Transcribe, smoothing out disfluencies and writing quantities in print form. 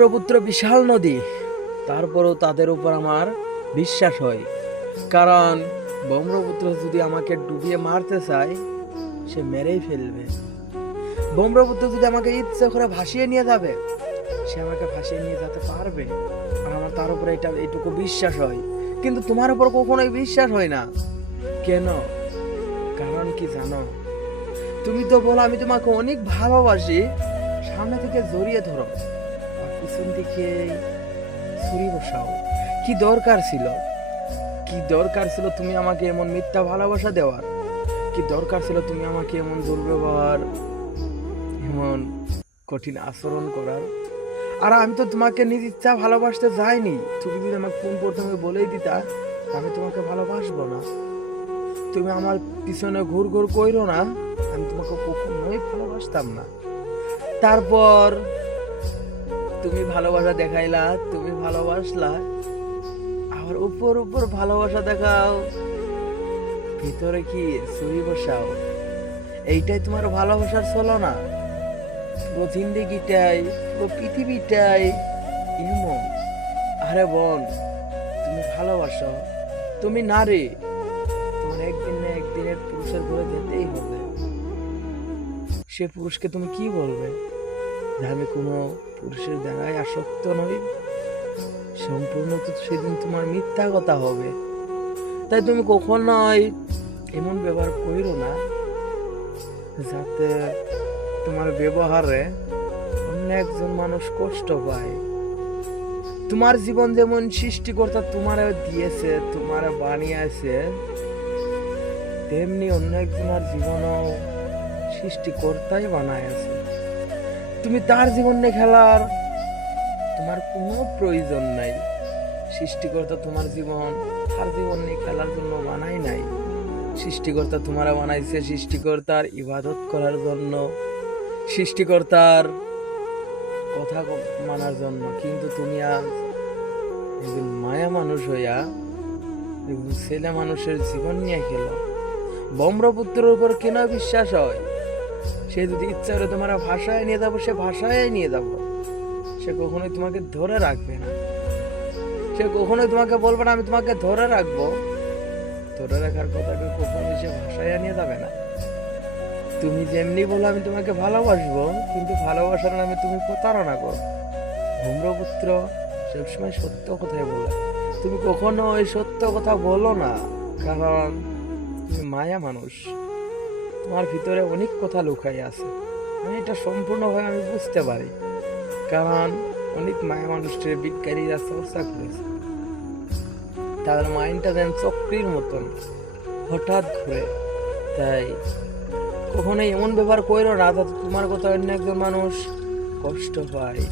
ব্রহ্মপুত্র বিশাল নদী, তারপরও তাদের উপর আমার বিশ্বাস হয়। কারণ ব্রহ্মপুত্র যদি আমাকে ডুবিয়ে মারতে চায়, সে মেরেই ফেলবে। ব্রহ্মপুত্র যদি আমাকে ইচ্ছে করে ভাসিয়ে নিয়ে যাবে, সে আমাকে ভাসিয়ে নিয়ে যেতে পারবে। আর আমার তার উপরে এইটুকু বিশ্বাস হয়। কিন্তু তোমার উপর কখনোই বিশ্বাস হয় না। কেন? কারণ কি জানো? তুমি তো বলো আমি তোমাকে অনেক ভালোবাসি, সামনে থেকে জড়িয়ে ধরো আর পিছন থেকে ছুরি বসাও। কি দরকার ছিল? কি দরকার ছিল তুমি আমাকে এমন মিথ্যা ভালোবাসা দেওয়ার? কি দরকার ছিল তুমি আমাকে এমন দুর্ব্যবহার, এমন কঠিন আচরণ করার? আর আমি তো তোমাকে নিজ ইচ্ছা ভালোবাসতে যাইনি। তুমি যদি আমাকে কোন প্রথমে বলেই দিতা আমি তোমাকে ভালোবাসবো না, তুমি আমার পিছনে ঘুর ঘুর কইরো না, আমি তোমাকে কখনোই ভালোবাসতাম না। তারপর তুমি ভালোবাসা দেখাইলা, তুমি ভালোবাসলা, আবার উপর উপর ভালোবাসা দেখাও, ভিতরে কি ছুরি বসাও। এইটাই তোমার ভালোবাসার চলো না? পুরো জিন্দেগিটাই, পুরো পৃথিবীটাই এমন। আরে বোন, তুমি ভালোবাসো, তুমি নারী, তোমার একদিন না একদিনের পুরুষের ঘরে যেতেই হবে। সে পুরুষকে তুমি কি বলবে? যে আমি কোনো পুরুষের দ্বারাই আসক্ত নই? সম্পূর্ণ তো সেদিন তোমার মিথ্যা কথা হবে। তাই তুমি কখনোই এমন ব্যবহার করো না যাতে তোমার ব্যবহারে অন্য একজন মানুষ কষ্ট পায়। তোমার জীবন যেমন সৃষ্টিকর্তা তোমারে দিয়েছে, তোমারে বানিয়েছে, তেমনি অন্য একজনের জীবনও সৃষ্টিকর্তাই বানাইছে। তুমি তার জীবন নিয়ে খেলার তোমার কোনো প্রয়োজন নাই। সৃষ্টিকর্তা তোমার জীবন তার জীবন নিয়ে খেলার জন্য বানাই নাই। সৃষ্টিকর্তা তোমারা বানাইছে সৃষ্টিকর্তার ইবাদত করার জন্য, সৃষ্টিকর্তার কথা মানার জন্য। কিন্তু তুমি আজ একজন মায়া মানুষ হইয়া একজন ছেলে মানুষের জীবন নিয়ে খেলো। ব্রহ্মপুত্রের উপর কেন বিশ্বাস হয়? সে যদি ইচ্ছা করে তোমার ভাষায় নিয়ে যাবো, সে ভাষায় নিয়ে যাবো। সে কখনোই তোমাকে ধরে রাখবে না। সে কখনোই তোমাকে বলবে না আমি তোমাকে ধরে রাখবো। ধরে রাখার কথাকে কখনোই সে ভাষায় নিয়ে যাবে না। তুমি যেমনি বলো আমি তোমাকে ভালোবাসবো, কিন্তু ভালোবাসার নামে তুমি প্রতারণা করো। ব্রহ্মপুত্র সবসময় সত্য কথাই বলে। তুমি কখনো ওই সত্য কথা বলো না, কারণ তুমি মায়া মানুষ। তোমার ভিতরে অনেক কথা লুকাই আছে। আমি এটা সম্পূর্ণভাবে আমি বুঝতে পারি, কারণ অনেক মায়া মানুষের বিজ্ঞানীরা চর্চা করেছে। তাদের মাইন্ডটা যেন চক্রীর মতন হঠাৎ ঘুরে। তাই কখনোই এমন ব্যবহার করো না যাতে তোমার কথা অন্য একজন মানুষ কষ্ট পায়।